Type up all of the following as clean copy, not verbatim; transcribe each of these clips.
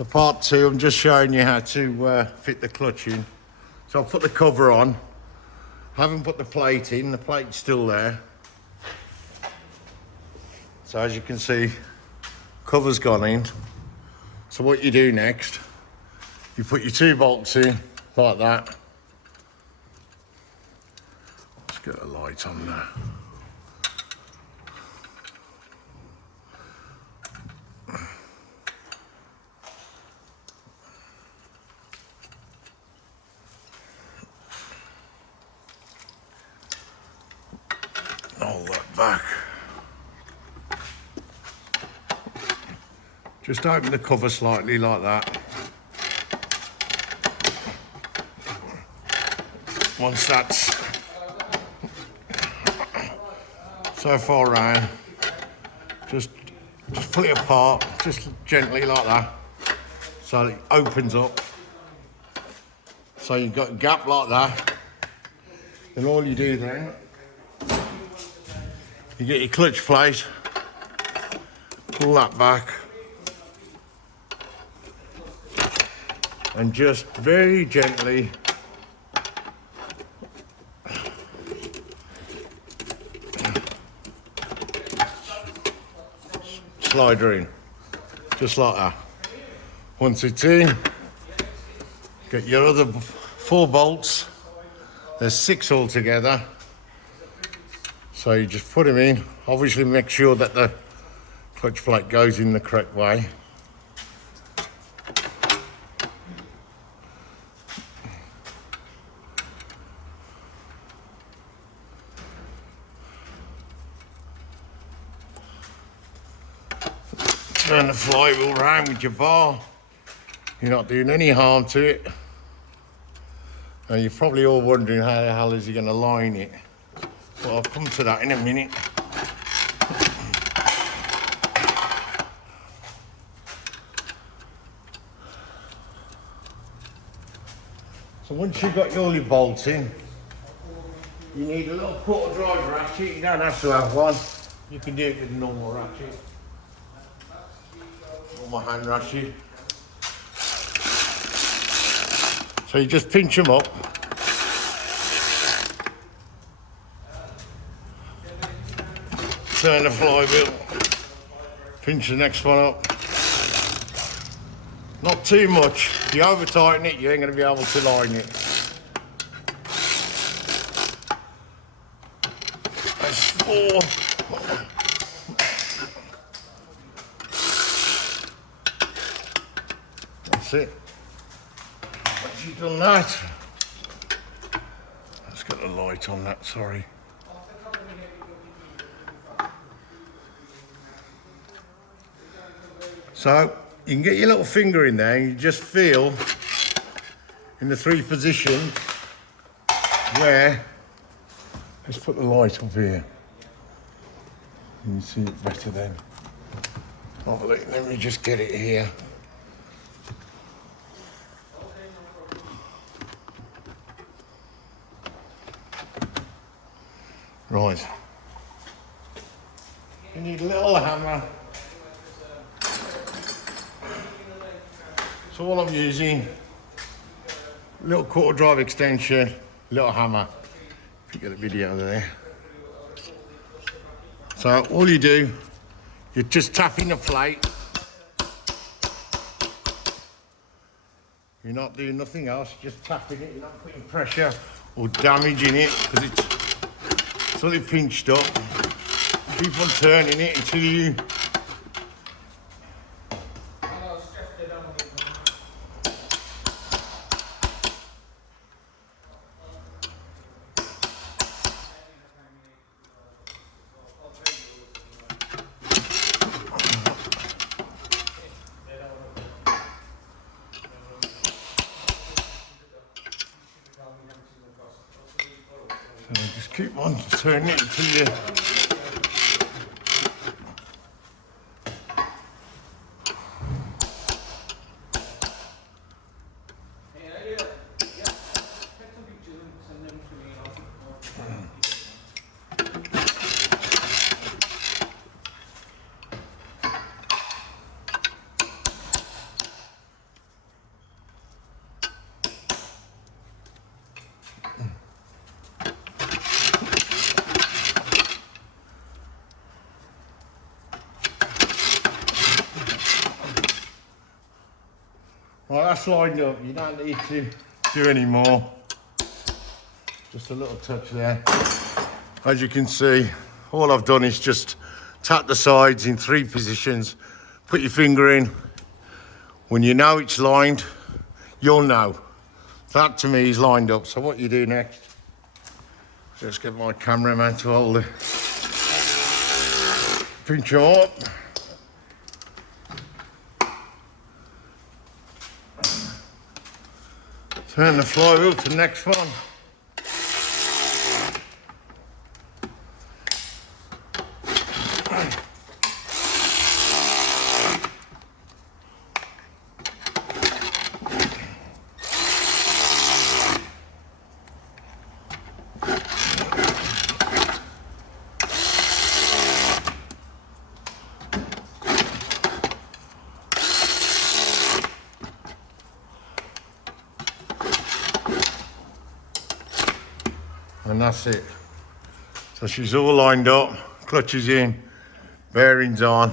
So part two, I'm just showing you how to fit the clutch in. So I've put the cover on. I haven't put the plate in, the plate's still there. So as you can see, cover's gone in. So what you do next, you put your 2 bolts in like that. Let's get a light on there. Hold that back. Just open the cover slightly like that. Once that's so far around, just pull it apart, just gently like that, so it opens up. So you've got a gap like that. Then all you do then, you get your clutch plate, pull that back, and just very gently slide her in, just like that. Once it's in, get your other 4 bolts. There's 6 altogether. So you just put them in. Obviously make sure that the clutch plate goes in the correct way. Turn the flywheel round with your bar. You're not doing any harm to it. And you're probably all wondering how the hell is he going to line it. Well, I'll come to that in a minute. So once you've got all your bolts in, you need a little quarter drive ratchet. You don't have to have one. You can do it with a normal ratchet. Normal hand ratchet. So you just pinch them up. Turn the flywheel, pinch the next one up. Not too much. If you over tighten it, you ain't going to be able to line it. That's 4. That's it. Once you've done that, let's get the light on that, sorry. So you can get your little finger in there and you just feel in the 3 positions where, let's put the light up here. You can see it better then. Oh, let me just get it here. Right. You need a little hammer. So all I'm using, little quarter drive extension, little hammer. If you get a video there. So all you do, you're just tapping the plate. You're not doing nothing else, you're just tapping it. You're not putting pressure or damaging it because it's fully pinched up. Keep on turning it until you just keep on turning it until you Right, that's lined up. You don't need to do any more. Just a little touch there. As you can see, all I've done is just tap the sides in 3 positions, put your finger in. When you know it's lined, you'll know. That to me is lined up. So what you do next, just get my cameraman to hold it. Pinch it up. Turn the flywheel to the next one. And that's it. So she's all lined up, clutches in, bearings on.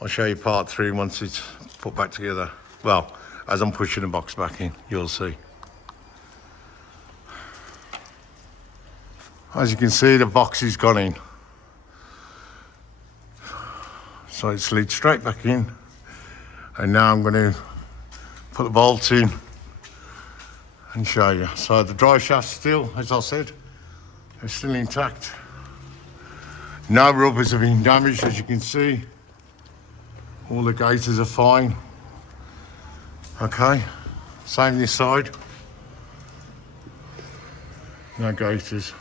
I'll show you part 3 once it's put back together. Well, as I'm pushing the box back in, you'll see. As you can see, the box is gone in. So it slid straight back in. And now I'm going to put the bolts in and show you. So the drive shaft still, as I said, is still intact. No rubbers have been damaged, as you can see. All the gaiters are fine. Okay, same this side. No gaiters.